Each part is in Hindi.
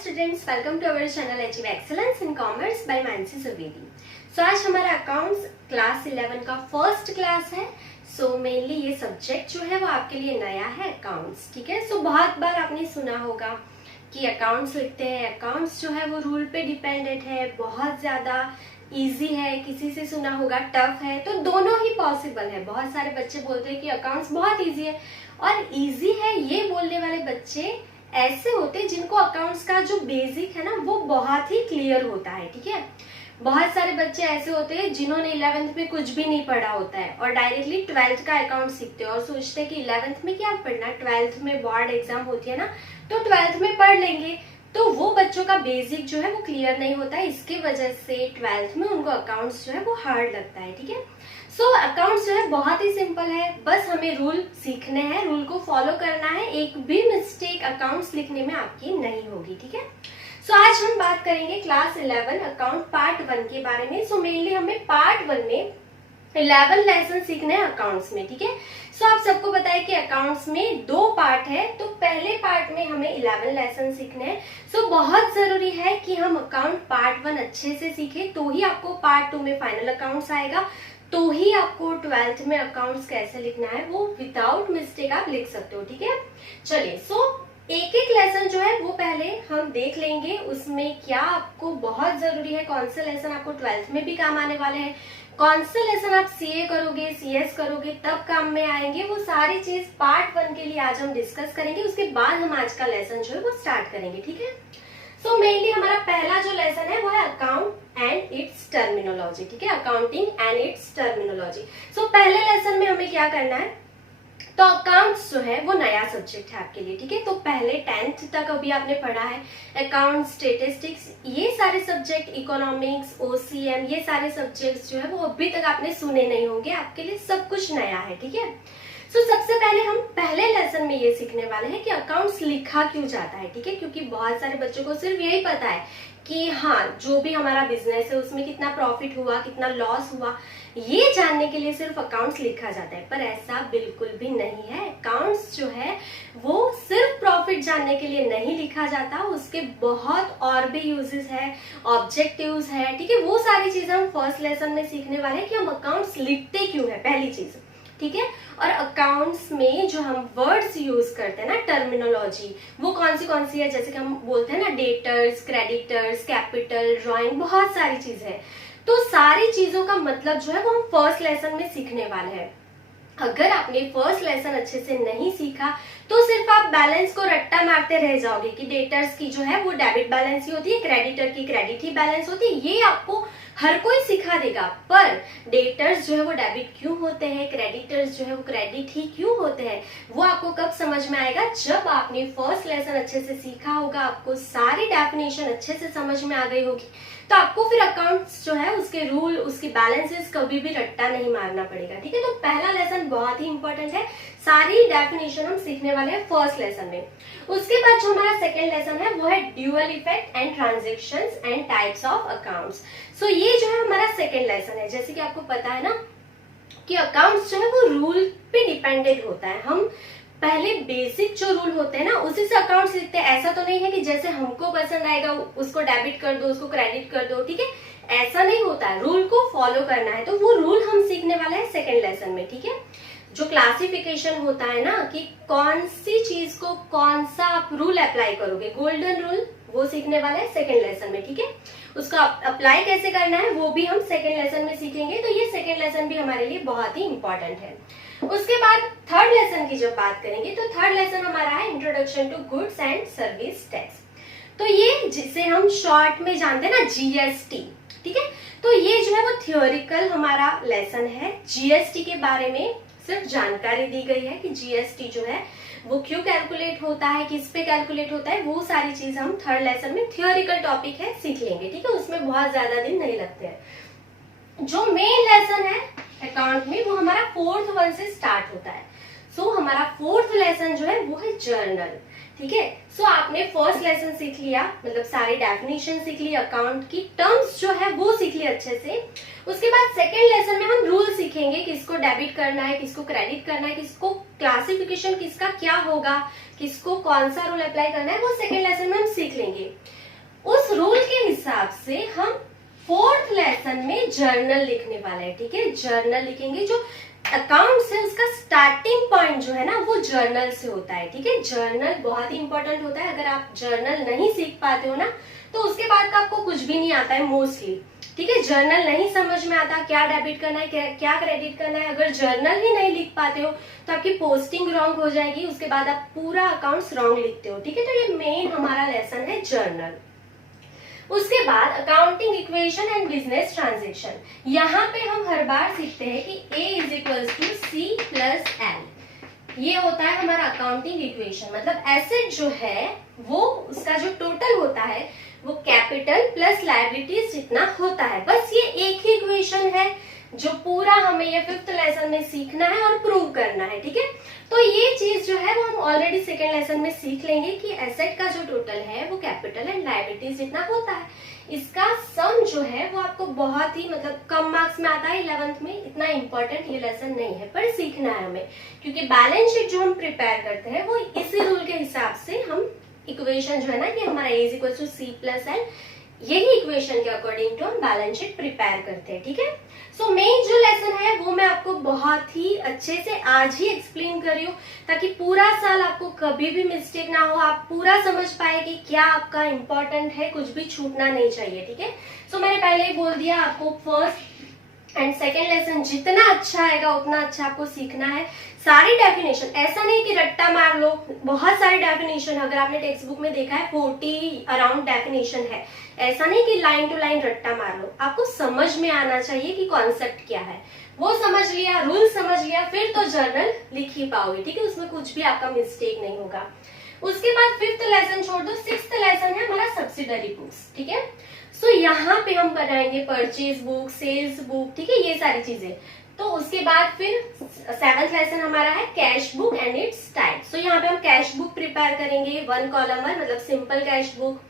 students, welcome to our channel Achieve Excellence in Commerce by Mansi Zaveri। So आज हमारा अकाउंट्स क्लास 11 का फर्स्ट क्लास है। सो मेनली ये सब्जेक्ट जो है वो आपके लिए नया है, अकाउंट्स। ठीक है। सो बहुत बार आपने सुना होगा कि अकाउंट्स लिखते हैं, अकाउंट्स जो है वो रूल पे डिपेंडेंट है, बहुत ज्यादा इजी है। किसी से सुना होगा टफ है, तो दोनों ही पॉसिबल है। बहुत सारे बच्चे बोलते हैं कि अकाउंट्स बहुत इजी है, और इजी है ये बोलने वाले बच्चे ऐसे होते हैं जिनको अकाउंट्स का जो बेसिक है ना वो बहुत ही क्लियर होता है। ठीक है। बहुत सारे बच्चे ऐसे होते हैं जिन्होंने 11th में कुछ भी नहीं पढ़ा होता है और डायरेक्टली 12th का अकाउंट सीखते हैं और सोचते हैं कि 11th में क्या पढ़ना, 12th में बोर्ड एग्जाम होती है ना, तो 12th में पढ़ लेंगे। तो वो बच्चों का बेसिक जो है वो क्लियर नहीं होता है, इसके वजह से 12th में उनको अकाउंट्स जो है वो हार्ड लगता है। ठीक है। सो अकाउंट्स जो है बहुत ही सिंपल है, बस हमें रूल सीखने हैं, रूल को फॉलो करना है। एक भी मिस्टेक अकाउंट्स लिखने में आपकी नहीं होगी। ठीक है। सो आज हम बात करेंगे क्लास 11 अकाउंट पार्ट 1 के बारे में। सो मेनली हमें पार्ट 1 में 11 लेसन सीखने हैं अकाउंट्स में। ठीक है। सो आप सबको पता है कि अकाउंट्स में 2 पार्ट है, तो पहले पार्ट में हमें 11 लेसन सीखने हैं। सो बहुत जरूरी है कि हम अकाउंट पार्ट 1 अच्छे से सीखें, तो ही आपको पार्ट 2 में फाइनल अकाउंट्स आएगा, तो ही आपको 12th में अकाउंट्स कैसे लिखना है वो विदाउट मिस्टेक आप लिख सकते हो। ठीक है। चलिए, सो एक एक लेसन जो है वो पहले हम देख लेंगे, उसमें क्या आपको बहुत जरूरी है, कौन से लेसन आपको 12th में भी काम आने वाले हैं, कौन से लेसन आप सीए करोगे, सीएस करोगे तब काम में आएंगे, वो सारी चीज पार्ट 1 के लिए आज हम डिस्कस करेंगे। उसके बाद हम आज का लेसन जो है वो स्टार्ट करेंगे। ठीक है। सो मेनली हमारा पहला जो लेसन है वो है अकाउंट एंड इट्स टर्मिनोलॉजी। ठीक है। Accounting and it's terminology. So पहले लेसन में हमें क्या करना है, तो अकाउंट्स जो है वो नया सब्जेक्ट है आपके लिए। ठीक है। तो पहले 10th तक अभी आपने पढ़ा है अकाउंट, स्टेटिस्टिक्स, ये सारे सब्जेक्ट, इकोनॉमिक्स, ओसीएम, ये सारे सब्जेक्ट्स जो है वो अभी तक आपने सुने नहीं होंगे, आपके लिए सब कुछ नया है। ठीक है। सो सबसे पहले हम पहले लेसन में ये सीखने वाले हैं कि अकाउंट्स लिखा क्यों जाता है। ठीक है। क्योंकि बहुत सारे बच्चों को सिर्फ यही पता है कि हाँ जो भी हमारा बिजनेस है उसमें कितना प्रॉफिट हुआ, कितना लॉस हुआ, ये जानने के लिए सिर्फ अकाउंट्स लिखा जाता है, पर ऐसा बिल्कुल भी नहीं है। अकाउंट्स जो है वो सिर्फ प्रॉफिट जानने के लिए नहीं लिखा जाता, उसके बहुत और भी यूजेस है, ऑब्जेक्टिव्स है। ठीक है। वो सारी चीजें हम फर्स्ट लेसन में सीखने वाले हैं कि हम अकाउंट्स लिखते क्यों है, पहली चीज। ठीक है। और अकाउंट्स में जो हम वर्ड्स यूज करते हैं ना, टर्मिनोलॉजी, वो कौन सी है, जैसे कि हम बोलते हैं ना डेटर्स, क्रेडिटर्स, कैपिटल, ड्राइंग, बहुत सारी चीज है। तो सारी चीजों का मतलब जो है वो हम फर्स्ट लेसन में सीखने वाले हैं। अगर आपने फर्स्ट लेसन अच्छे से नहीं सीखा तो सिर्फ आप बैलेंस को रट्टा मारते रह जाओगे कि डेटर्स की जो है वो डेबिट बैलेंस ही होती है, क्रेडिटर की क्रेडिट ही बैलेंस होती है, ये आपको हर कोई सिखा देगा। पर डेटर्स जो है वो डेबिट क्यों होते हैं, क्रेडिटर्स जो है वो क्रेडिट ही क्यों होते हैं, वो आपको कब समझ में आएगा, जब आपने फर्स्ट लेसन अच्छे से सीखा होगा, आपको सारी डेफिनेशन अच्छे से समझ में आ गई होगी, तो आपको फिर अकाउंट्स जो है उसके रूल, उसकी बैलेंसेस कभी भी रट्टा नहीं मारना पड़ेगा। ठीक है। तो पहला लेसन बहुत ही इंपॉर्टेंट है, सारी डेफिनेशन हम सीखने वाले हैं फर्स्ट लेसन में। उसके बाद जो हमारा सेकेंड लेसन है वो है dual effect and transactions and types of accounts. So ये जो है हमारा सेकेंड लेसन है। जैसे कि आपको पता है ना कि अकाउंट्स जो है वो रूल पे डिपेंडेंट होता है, हम पहले बेसिक जो रूल होते हैं ना उसी से अकाउंट्स लिखते हैं। ऐसा तो नहीं है कि जैसे हमको पसंद आएगा उसको डेबिट कर दो, उसको क्रेडिट कर दो। ठीक है। ऐसा नहीं होता है, रूल को फॉलो करना है, तो वो रूल हम सीखने वाले हैं सेकेंड लेसन में। ठीक है। जो क्लासिफिकेशन होता है ना कि कौन सी चीज को कौन सा आप रूल अप्लाई करोगे, गोल्डन रूल, वो सीखने वाले हैं सेकेंड लेसन में। ठीक है। उसका अप्लाई कैसे करना है वो भी हम सेकेंड लेसन में सीखेंगे, तो ये सेकेंड लेसन भी हमारे लिए बहुत ही इंपॉर्टेंट है। उसके बाद थर्ड लेसन की जब बात करेंगे तो थर्ड लेसन हमारा है introduction to goods and service tax. तो ये जिसे हम शॉर्ट में जानते हैं ना जीएसटी। ठीक है। तो ये जो है वो थियोरिकल हमारा लेसन है, जीएसटी के बारे में सिर्फ जानकारी दी गई है कि जीएसटी जो है वो क्यों कैलकुलेट होता है, किस पे कैलकुलेट होता है, वो सारी चीज हम थर्ड लेसन में थियोरिकल टॉपिक है सीख लेंगे। ठीक है। उसमें बहुत ज्यादा दिन नहीं लगते हैं। जो मेन लेसन है अकाउंट में वो हमारा 4th 1 से स्टार्ट होता है। सो हमारा 4th लेसन जो है वो है जर्नल। ठीक है। सो आपने फर्स्ट लेसन सीख लिया, मतलब सारी डेफिनेशन सीख ली, अकाउंट की टर्म्स जो है वो सीख ली अच्छे से। उसके बाद सेकेंड लेसन में हम रूल सीखेंगे, किसको डेबिट करना है, किसको क्रेडिट करना है, किसको क्लासिफिकेशन किसका क्या होगा, किसको कौन सा रूल अप्लाई करना है, वो सेकेंड लेसन में हम सीख लेंगे। उस रूल के हिसाब से हम फोर्थ लेसन में जर्नल लिखने वाले हैं, ठीक है। जर्नल लिखेंगे, जो अकाउंट से उसका स्टार्टिंग पॉइंट जो है ना वो जर्नल से होता है, ठीक है। जर्नल बहुत ही इंपॉर्टेंट होता है। अगर आप जर्नल नहीं सीख पाते हो ना तो उसके बाद का आपको कुछ भी नहीं आता है मोस्टली, ठीक है। जर्नल नहीं समझ में आता क्या डेबिट करना है, क्या क्रेडिट करना है। अगर जर्नल ही नहीं लिख पाते हो तो आपकी पोस्टिंग रॉन्ग हो जाएगी, उसके बाद आप पूरा अकाउंट्स रॉन्ग लिखते हो, ठीक है। तो ये मेन हमारा लेसन है जर्नल। उसके बाद accounting equation and business transaction. यहाँ पे हम हर बार सीखते हैं कि A is equal to C plus L। ये होता है हमारा अकाउंटिंग इक्वेशन, मतलब एसेट जो है वो उसका जो टोटल होता है वो कैपिटल प्लस लायबिलिटीज जितना होता है। बस ये एक ही इक्वेशन है जो पूरा हमें ये फिफ्थ लेसन में सीखना है और प्रूव करना है, ठीक है। तो ये चीज जो है वो हम ऑलरेडी सेकेंड लेसन में सीख लेंगे कि एसेट का जो टोटल है वो कैपिटल एंड लायबिलिटीज जितना होता है। इसका सम जो है वो आपको बहुत ही मतलब कम मार्क्स में आता है 11th में, इतना इंपॉर्टेंट ये लेसन नहीं है, पर सीखना है हमें, क्योंकि बैलेंस शीट जो हम प्रिपेयर करते हैं वो इसी रूल के हिसाब से हम इक्वेशन जो है ना कि हमारा A is equal to C plus L, यही इक्वेशन के अकॉर्डिंग टू हम बैलेंस शीट प्रिपेयर करते हैं, ठीक है। सो मेन जो लेसन है वो मैं आपको बहुत ही अच्छे से आज ही एक्सप्लेन कर रही हूँ, ताकि पूरा साल आपको कभी भी मिस्टेक ना हो, आप पूरा समझ पाए कि क्या आपका इंपॉर्टेंट है, कुछ भी छूटना नहीं चाहिए, ठीक है। सो मैंने पहले ही बोल दिया, आपको फर्स्ट एंड सेकेंड लेसन जितना अच्छा आएगा उतना अच्छा आपको सीखना है। सारी डेफिनेशन, ऐसा नहीं कि रट्टा मार लो, बहुत सारी डेफिनेशन, अगर आपने टेक्स्ट बुक में देखा है 40 अराउंड डेफिनेशन है। ऐसा नहीं कि लाइन टू लाइन रट्टा मार लो, आपको समझ में आना चाहिए कि कॉन्सेप्ट क्या है। वो समझ लिया, रूल समझ लिया, फिर तो जर्नल लिख ही पाओगे, ठीक है। उसमें कुछ भी आपका मिस्टेक नहीं होगा। उसके बाद फिफ्थ लेसन छोड़ दो, सिक्स्थ लेसन है हमारा सब्सिडरी बुक्स, ठीक है। सो यहाँ पे हम बनाएंगे परचेज बुक, सेल्स बुक, ठीक है, ये सारी चीजें। तो उसके बाद फिर सेवंथ लेसन हमारा है cash book and it's type. So यहाँ पे हम कैश बुक प्रिपेयर करेंगे, 1 कॉलमर मतलब simple cash book,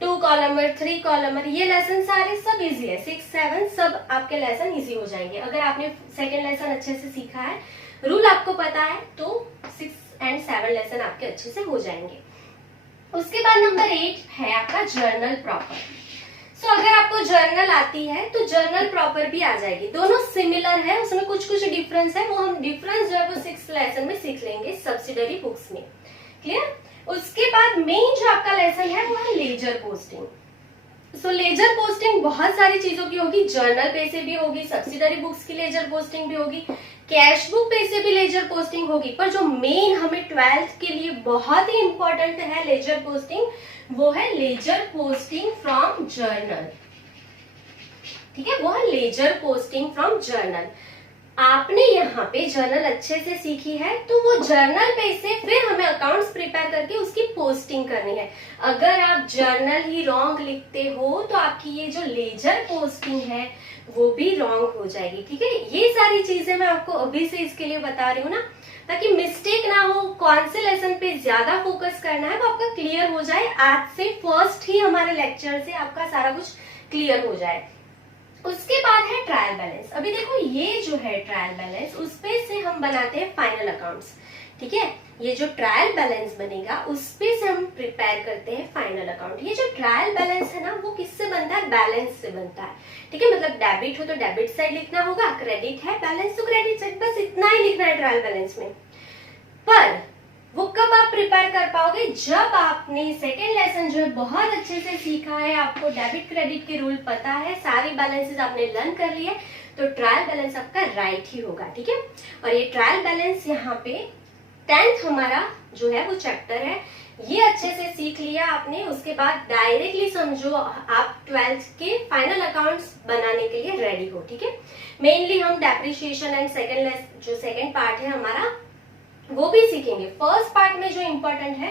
2 columnar, 3 columnar. ये लेसन सारे सब इजी है, 6, 7 सब आपके लेसन इजी हो जाएंगे अगर आपने सेकेंड लेसन अच्छे से सीखा है, रूल आपको पता है, तो 6 एंड 7 लेसन आपके अच्छे से हो जाएंगे। उसके बाद नंबर 8 है आपका जर्नल प्रॉपर। सो अगर आपको जर्नल आती है तो जर्नल प्रॉपर भी आ जाएगी, दोनों सिमिलर है, उसमें कुछ कुछ डिफरेंस है, वो हम डिफरेंस जो है वो 6th लेसन में सीख लेंगे सब्सिडरी बुक्स में, क्लियर। उसके बाद मेन जो आपका लेसन है वो है लेजर पोस्टिंग। सो लेजर पोस्टिंग बहुत सारी चीजों की होगी, जर्नल पे से भी होगी, सब्सिडरी बुक्स की लेजर पोस्टिंग भी होगी, कैश बुक पे से भी लेजर पोस्टिंग होगी, पर जो मेन हमें 12th के लिए बहुत ही इंपॉर्टेंट है लेजर पोस्टिंग, वो है लेजर पोस्टिंग फ्रॉम जर्नल, ठीक है। वो है लेजर पोस्टिंग फ्रॉम जर्नल। आपने यहाँ पे जर्नल अच्छे से सीखी है तो वो जर्नल पे से फिर हमें अकाउंट्स प्रिपेयर करके उसकी पोस्टिंग करनी है। अगर आप जर्नल ही रॉन्ग लिखते हो तो आपकी ये जो लेजर पोस्टिंग है वो भी रॉन्ग हो जाएगी, ठीक है। ये सारी चीजें मैं आपको अभी से इसके लिए बता रही हूँ ना, ताकि मिस्टेक ना हो, कौन से लेसन पे ज्यादा फोकस करना है वो आपका क्लियर हो जाए। आज से फर्स्ट ही हमारे लेक्चर से आपका सारा कुछ क्लियर हो जाए। उसके बाद है ट्रायल बैलेंस। अभी देखो ये जो है ट्रायल बैलेंस, उस पे से हम बनाते हैं फाइनल अकाउंट्स, ठीक है। ये जो ट्रायल बैलेंस बनेगा उस पे से हम प्रिपेयर करते हैं फाइनल अकाउंट। ये जो ट्रायल बैलेंस है ना वो किससे बनता है, बैलेंस से बनता है, ठीक है। मतलब डेबिट हो तो डेबिट साइड लिखना होगा, क्रेडिट है बैलेंस तो क्रेडिट साइड, बस इतना ही लिखना है ट्रायल बैलेंस में। पर वो कब आप प्रिपेयर कर पाओगे, जब आपने सेकेंड लेसन जो है बहुत अच्छे से सीखा है, आपको डेबिट क्रेडिट के रूल पता है, सारी बैलेंसेस आपने लर्न कर लिए, तो ट्रायल बैलेंस आपका राइट ही होगा, ठीक है। और ये ट्रायल बैलेंस यहाँ पे 10th हमारा जो है वो चैप्टर है, ये अच्छे से सीख लिया आपने। उसके बाद डायरेक्टली समझो आप 12th के फाइनल अकाउंट्स बनाने के लिए रेडी हो, ठीक है। मेनली हम डेप्रिसिएशन एंड जो सेकेंड पार्ट है हमारा वो भी सीखेंगे। फर्स्ट पार्ट में जो इम्पोर्टेंट है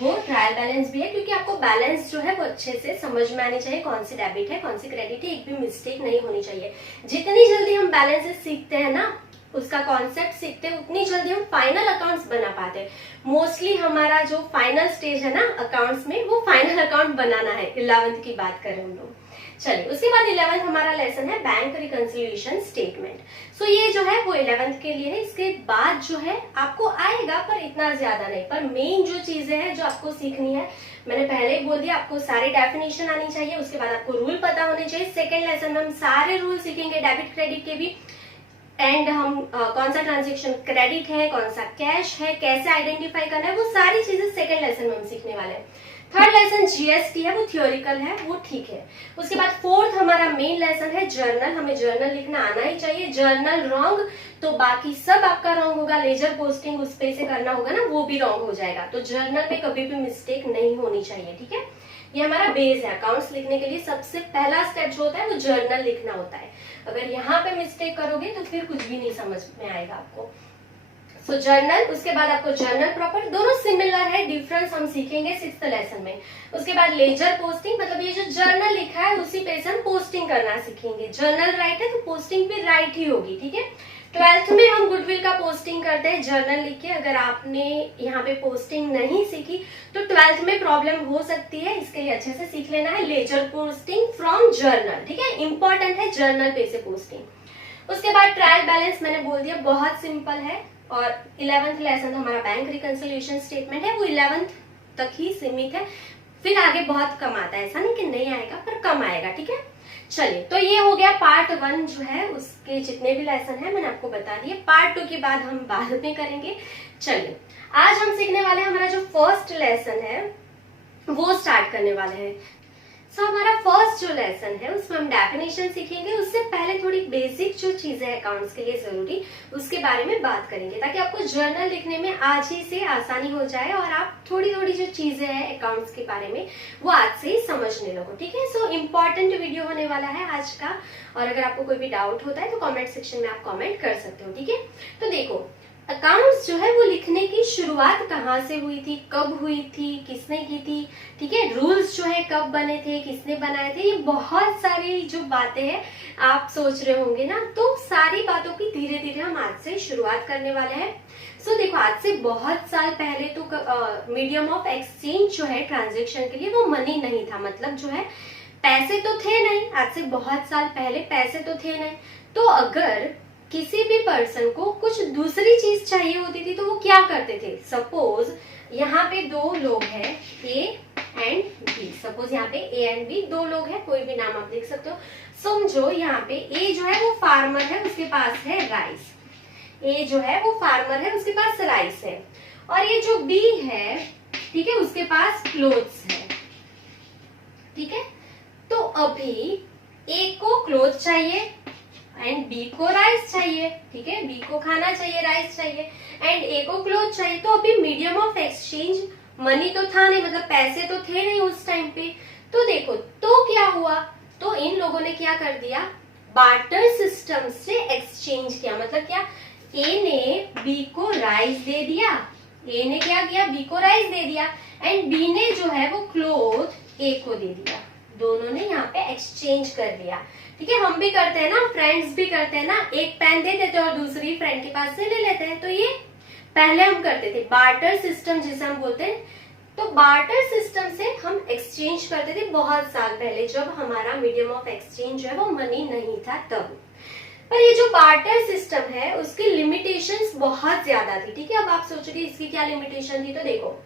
वो ट्रायल बैलेंस भी है, क्योंकि आपको बैलेंस जो है वो अच्छे से समझ में आनी चाहिए, कौन सी डेबिट है कौन सी क्रेडिट है, एक भी मिस्टेक नहीं होनी चाहिए। जितनी जल्दी हम बैलेंसेस सीखते हैं ना उसका कॉन्सेप्ट सीखते हैं उतनी जल्दी हम फाइनल अकाउंट्स बना पाते हैं। मोस्टली हमारा जो फाइनल स्टेज है ना अकाउंट्स में, वो फाइनल अकाउंट बनाना है। 11th की बात करें हम लोग। चलिए, उसके बाद 11th हमारा लेसन है बैंक रिकंसिलिएशन स्टेटमेंट। सो ये जो है वो 11th के लिए है। इसके बाद जो है आपको आएगा, पर इतना ज्यादा नहीं। पर मेन जो चीजें हैं जो आपको सीखनी है, मैंने पहले ही बोल दिया, आपको सारी डेफिनेशन आनी चाहिए। उसके बाद आपको रूल पता होने चाहिए। सेकेंड लेसन में हम सारे रूल सीखेंगे, डेबिट क्रेडिट के भी। एंड हम कौन सा ट्रांजेक्शन क्रेडिट है, कौन सा कैश है, कैसे आइडेंटिफाई करना है, वो सारी चीजें सेकेंड लेसन में हम सीखने वाले हैं। थर्ड लेसन जीएसटी है, वो थियोरिकल है, वो ठीक है। उसके बाद फोर्थ हमारा मेन लेसन है जर्नल। हमें जर्नल लिखना आना ही चाहिए। जर्नल रॉन्ग तो बाकी सब आपका रॉन्ग होगा। लेजर पोस्टिंग उस पे से करना होगा ना, वो भी रॉन्ग हो जाएगा। तो जर्नल पे कभी भी मिस्टेक नहीं होनी चाहिए, ठीक है। ये हमारा बेस है। अकाउंट्स लिखने के लिए सबसे पहला स्टेप जो होता है वो जर्नल लिखना होता है। अगर यहाँ पे मिस्टेक करोगे तो फिर कुछ भी नहीं समझ में आएगा आपको। सो जर्नल, उसके बाद आपको जर्नल प्रॉपर, दोनों सिमिलर है, डिफरेंस हम सीखेंगे 6th लेसन में। उसके बाद लेजर पोस्टिंग, मतलब ये जो जर्नल लिखा है उसी पे से हम पोस्टिंग करना सीखेंगे। जर्नल राइट है तो पोस्टिंग भी राइट ही होगी, ठीक है। 12th में हम गुडविल का पोस्टिंग करते हैं जर्नल लिख के। अगर आपने यहाँ पे पोस्टिंग नहीं सीखी तो 12th में प्रॉब्लम हो सकती है, इसके लिए अच्छे से सीख लेना है। लेजर पोस्टिंग फ्रॉम जर्नल, ठीक है, इंपॉर्टेंट है जर्नल पे से पोस्टिंग। उसके बाद ट्रायल बैलेंस मैंने बोल दिया, बहुत सिंपल है। और 11th लेसन हमारा बैंक रिकंसिलिएशन स्टेटमेंट है, वो 11th तक ही सीमित है, फिर आगे बहुत कम आता है। ऐसा नहीं कि नहीं आएगा, पर कम आएगा, ठीक है। चलिए, तो ये हो गया पार्ट 1 जो है, उसके जितने भी लेसन है मैंने आपको बता दिए। पार्ट 2 के बाद हम बाद में करेंगे। चलिए, आज हम सीखने वाले हैं, हमारा जो फर्स्ट लेसन है वो स्टार्ट करने वाले हैं। सो हमारा फर्स्ट जो लेसन है उसमें हम डेफिनेशन सीखेंगे। उससे पहले थोड़ी बेसिक जो चीजें हैं अकाउंट्स के लिए जरूरी, उसके बारे में बात करेंगे, ताकि आपको जर्नल लिखने में आज ही से आसानी हो जाए और आप थोड़ी थोड़ी जो चीजें हैं अकाउंट्स के बारे में वो आज से ही समझने लगो, ठीक है। सो इम्पोर्टेंट वीडियो होने वाला है आज का। और अगर आपको कोई भी डाउट होता है तो कॉमेंट सेक्शन में आप कॉमेंट कर सकते हो, ठीक है। तो देखो, अकाउंट्स जो है वो लिखने की शुरुआत कहाँ से हुई थी, कब हुई थी, किसने की थी, ठीक है। रूल्स जो है कब बने थे, किसने बनाए थे, ये बहुत सारी जो बातें हैं आप सोच रहे होंगे ना, तो सारी बातों की धीरे धीरे हम आज से शुरुआत करने वाले हैं। सो देखो, आज से बहुत साल पहले तो मीडियम ऑफ एक्सचेंज जो है ट्रांजेक्शन के लिए वो मनी नहीं था, मतलब जो है पैसे तो थे नहीं। आज से बहुत साल पहले पैसे तो थे नहीं, तो अगर किसी भी पर्सन को कुछ दूसरी चीज चाहिए होती थी तो वो क्या करते थे। सपोज यहाँ पे दो लोग हैं, ए एंड बी। सपोज यहाँ पे ए एंड बी दो लोग हैं, कोई भी नाम आप देख सकते हो। समझो यहाँ पे ए जो है वो फार्मर है, उसके पास है राइस। ए जो है वो फार्मर है, उसके पास राइस है। और ये जो बी है, ठीक है, उसके पास क्लोथ्स है, ठीक है। तो अभी ए को क्लोथ चाहिए एंड बी को राइस चाहिए, ठीक है। बी को खाना चाहिए, राइस चाहिए, एंड ए को क्लोथ चाहिए। तो अभी मीडियम ऑफ एक्सचेंज मनी तो था नहीं, मतलब पैसे तो थे नहीं उस टाइम पे। तो देखो, तो क्या हुआ, तो इन लोगों ने क्या कर दिया, बार्टर सिस्टम से एक्सचेंज किया। मतलब क्या, ए ने बी को राइस दे दिया, ए ने क्या किया, बी को राइस दे दिया, एंड बी ने जो है वो क्लोथ ए को दे दिया। दोनों ने यहाँ पे एक्सचेंज कर दिया, ठीक है। हम भी करते हैं ना, फ्रेंड्स भी करते हैं ना, एक पेन दे देते हैं और दूसरी फ्रेंड के पास से ले लेते हैं। तो ये पहले हम करते थे, बार्टर सिस्टम जिसे हम बोलते हैं। तो बार्टर सिस्टम से हम एक्सचेंज करते थे बहुत साल पहले, जब हमारा मीडियम ऑफ एक्सचेंज जो है वो मनी नहीं था तब। पर ये जो बार्टर सिस्टम है उसकी लिमिटेशंस बहुत ज्यादा थी, ठीक है। अब आप सोचोगे इसकी क्या लिमिटेशन थी, तो देखो,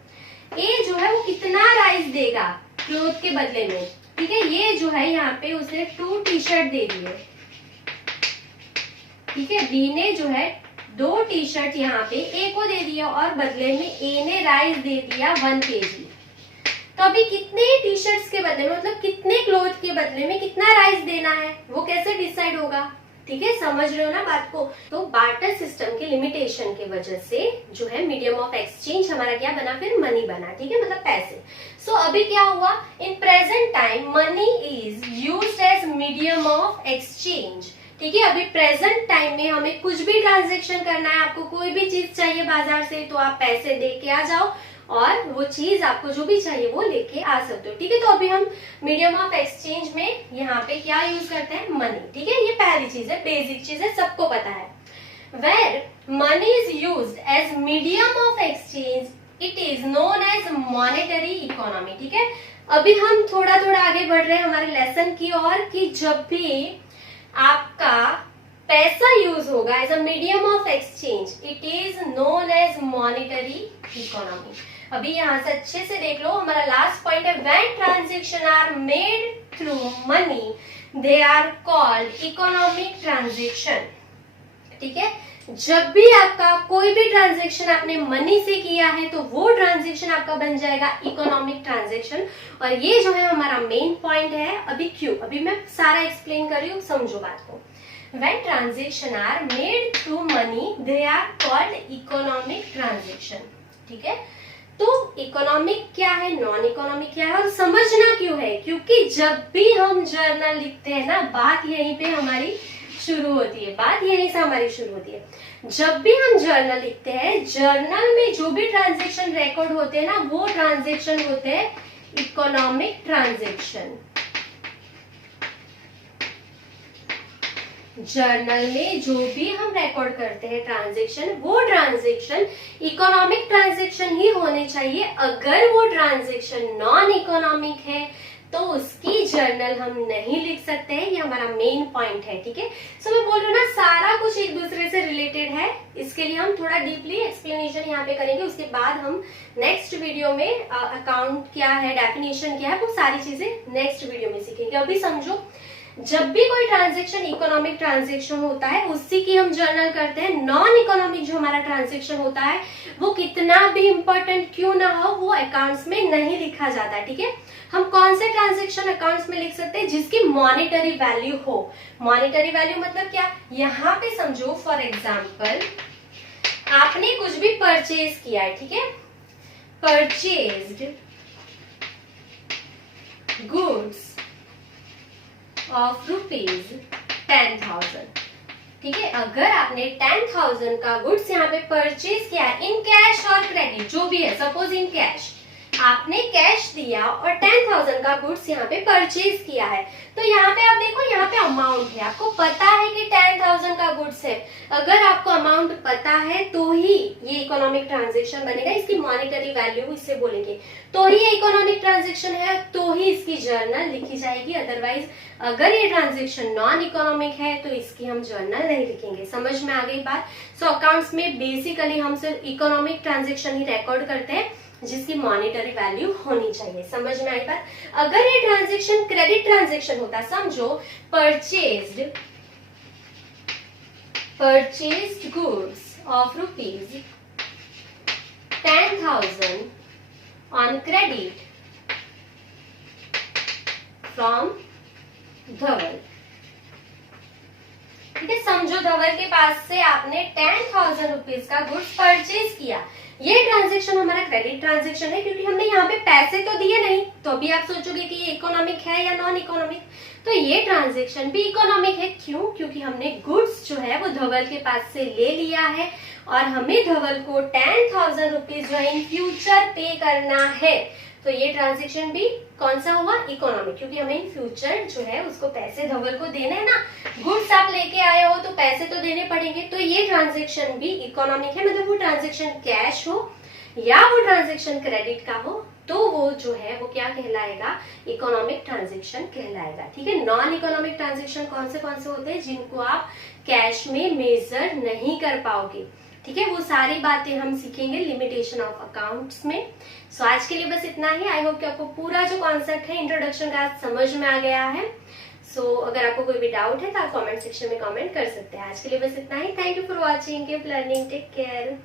ए जो है वो कितना राइस देगा क्लोथ के बदले में, ठीक है। ये जो है यहाँ पे उसने 2 टी-शर्ट दे दिए, ठीक है। बी ने जो है 2 टी-शर्ट यहाँ पे ए को दे दिया और बदले में ए ने राइस दे दिया 1 kg। तो अभी कितने टी-शर्ट्स के बदले में, मतलब कितने क्लोथ के बदले में कितना राइस देना है, वो कैसे डिसाइड होगा, ठीक है। समझ रहे हो ना बात को। तो बार्टर सिस्टम के लिमिटेशन की वजह से जो है मीडियम ऑफ एक्सचेंज हमारा क्या बना, फिर मनी बना, ठीक है, मतलब पैसे। सो अभी क्या हुआ, in present time money is used as medium of exchange, ठीक है। अभी प्रेजेंट टाइम में हमें कुछ भी ट्रांजेक्शन करना है, आपको कोई भी चीज चाहिए बाजार से, तो आप पैसे दे के आ जाओ और वो चीज आपको जो भी चाहिए वो लेके आ सकते हो, ठीक है। तो अभी हम मीडियम ऑफ एक्सचेंज में यहाँ पे क्या यूज करते हैं, मनी, ठीक है। ये पहली चीज है, बेसिक चीज है, सबको पता है। where money is used as medium of exchange, it is known as monetary economy। ठीक है, अभी हम थोड़ा थोड़ा आगे बढ़ रहे हैं हमारे लेसन की ओर कि जब भी आपका पैसा यूज होगा as a medium of exchange, it is known as monetary economy. अभी यहां से अच्छे से देख लो, हमारा लास्ट पॉइंट है when transaction are made through money they are called economic transaction. ठीक है, जब भी आपका कोई भी ट्रांजैक्शन आपने मनी से किया है तो वो ट्रांजैक्शन आपका बन जाएगा इकोनॉमिक ट्रांजैक्शन। और ये जो है हमारा मेन पॉइंट है। अभी क्यों, अभी मैं सारा एक्सप्लेन कर रही हूँ, समझो बात को। When transaction are made through money, they are called economic transaction। ठीक है, तो इकोनॉमिक क्या है, नॉन इकोनॉमिक क्या है और समझना क्यों है, क्योंकि जब भी हम जर्नल लिखते हैं ना, बात यहीं पे हमारी शुरू होती है, बात यहीं से हमारी शुरू होती है। जब भी हम जर्नल लिखते हैं, जर्नल में जो भी ट्रांजैक्शन रिकॉर्ड होते हैं ना, वो ट्रांजैक्शन होते हैं इकोनॉमिक ट्रांजैक्शन। जर्नल में जो भी हम रिकॉर्ड करते हैं ट्रांजैक्शन, वो ट्रांजैक्शन इकोनॉमिक ट्रांजैक्शन ही होने चाहिए। अगर वो ट्रांजैक्शन नॉन इकोनॉमिक है तो उसकी जर्नल हम नहीं लिख सकते हैं। ये हमारा मेन पॉइंट है। ठीक है, सो मैं बोल रही हूँ ना, सारा कुछ एक दूसरे से रिलेटेड है। इसके लिए हम थोड़ा डीपली एक्सप्लेनेशन यहाँ पे करेंगे, उसके बाद हम नेक्स्ट वीडियो में अकाउंट क्या है, डेफिनेशन क्या है, वो सारी चीजें नेक्स्ट वीडियो में सीखेंगे। अभी समझो, जब भी कोई ट्रांजैक्शन इकोनॉमिक ट्रांजैक्शन होता है उसी की हम जर्नल करते हैं। नॉन इकोनॉमिक जो हमारा ट्रांजैक्शन होता है वो कितना भी इंपॉर्टेंट क्यों ना हो, वो अकाउंट्स में नहीं लिखा जाता। ठीक है, हम कौन से ट्रांजैक्शन अकाउंट्स में लिख सकते हैं, जिसकी मॉनेटरी वैल्यू हो। मॉनेटरी वैल्यू मतलब क्या, यहाँ पे समझो फॉर एग्जाम्पल आपने कुछ भी परचेज किया है। ठीक है, परचेज्ड गुड्स ऑफ रुपीज 10,000। ठीक है, अगर आपने 10,000 का गुड्स यहाँ पे परचेज किया इन कैश और क्रेडिट, जो भी है, सपोज इन कैश आपने कैश दिया और 10,000 का गुड्स यहाँ पे परचेज किया है, तो यहाँ पे आप देखो, यहाँ पे अमाउंट है, आपको पता है कि 10,000 का गुड्स है। अगर आपको अमाउंट पता है तो ही ये इकोनॉमिक ट्रांजैक्शन बनेगा, इसकी मॉनेटरी वैल्यू इससे बोलेंगे, तो ही ये इकोनॉमिक ट्रांजैक्शन है, तो ही इसकी जर्नल लिखी जाएगी। अदरवाइज अगर ये ट्रांजैक्शन नॉन इकोनॉमिक है तो इसकी हम जर्नल नहीं लिखेंगे। समझ में आ गई बात। सो अकाउंट्स में बेसिकली हम सिर्फ इकोनॉमिक ट्रांजैक्शन ही रिकॉर्ड करते हैं जिसकी मॉनेटरी वैल्यू होनी चाहिए। समझ में आई बात। अगर ये ट्रांजैक्शन क्रेडिट ट्रांजैक्शन होता, समझो purchased goods of rupees 10,000 on credit from Dhaval. ठीक है, समझो धवल के पास से आपने 10,000 रुपीज का गुड्स परचेज किया। ये ट्रांजैक्शन हमारा क्रेडिट ट्रांजैक्शन है, क्योंकि हमने यहाँ पे पैसे तो दिए नहीं। तो अभी आप सोचोगे कि ये इकोनॉमिक है या नॉन इकोनॉमिक, तो ये ट्रांजैक्शन भी इकोनॉमिक है। क्यों, क्योंकि हमने गुड्स जो है वो धवल के पास से ले लिया है और हमें धवल को 10,000 रुपीज जो है इन फ्यूचर पे करना है। तो ये ट्रांजैक्शन भी कौन सा हुआ, इकोनॉमिक, क्योंकि हमें इन फ्यूचर जो है उसको पैसे धवल को देने हैं ना। गुड्स आप लेके आए हो तो पैसे तो देने पड़ेंगे, तो ये ट्रांजैक्शन भी इकोनॉमिक है। मतलब वो ट्रांजैक्शन कैश हो या वो ट्रांजैक्शन क्रेडिट का हो, तो वो जो है वो क्या कहलाएगा, इकोनॉमिक ट्रांजैक्शन कहलाएगा। ठीक है, नॉन इकोनॉमिक ट्रांजैक्शन कौन से होते हैं, जिनको आप कैश में मेजर नहीं कर पाओगे। ठीक है, वो सारी बातें हम सीखेंगे लिमिटेशन ऑफ अकाउंट्स में। सो आज के लिए बस इतना ही। आई होप कि आपको पूरा जो कॉन्सेप्ट है इंट्रोडक्शन का समझ में आ गया है। सो अगर आपको कोई भी डाउट है तो आप कमेंट सेक्शन में कमेंट कर सकते हैं। आज के लिए बस इतना ही। Thank you for watching, keep learning, take care.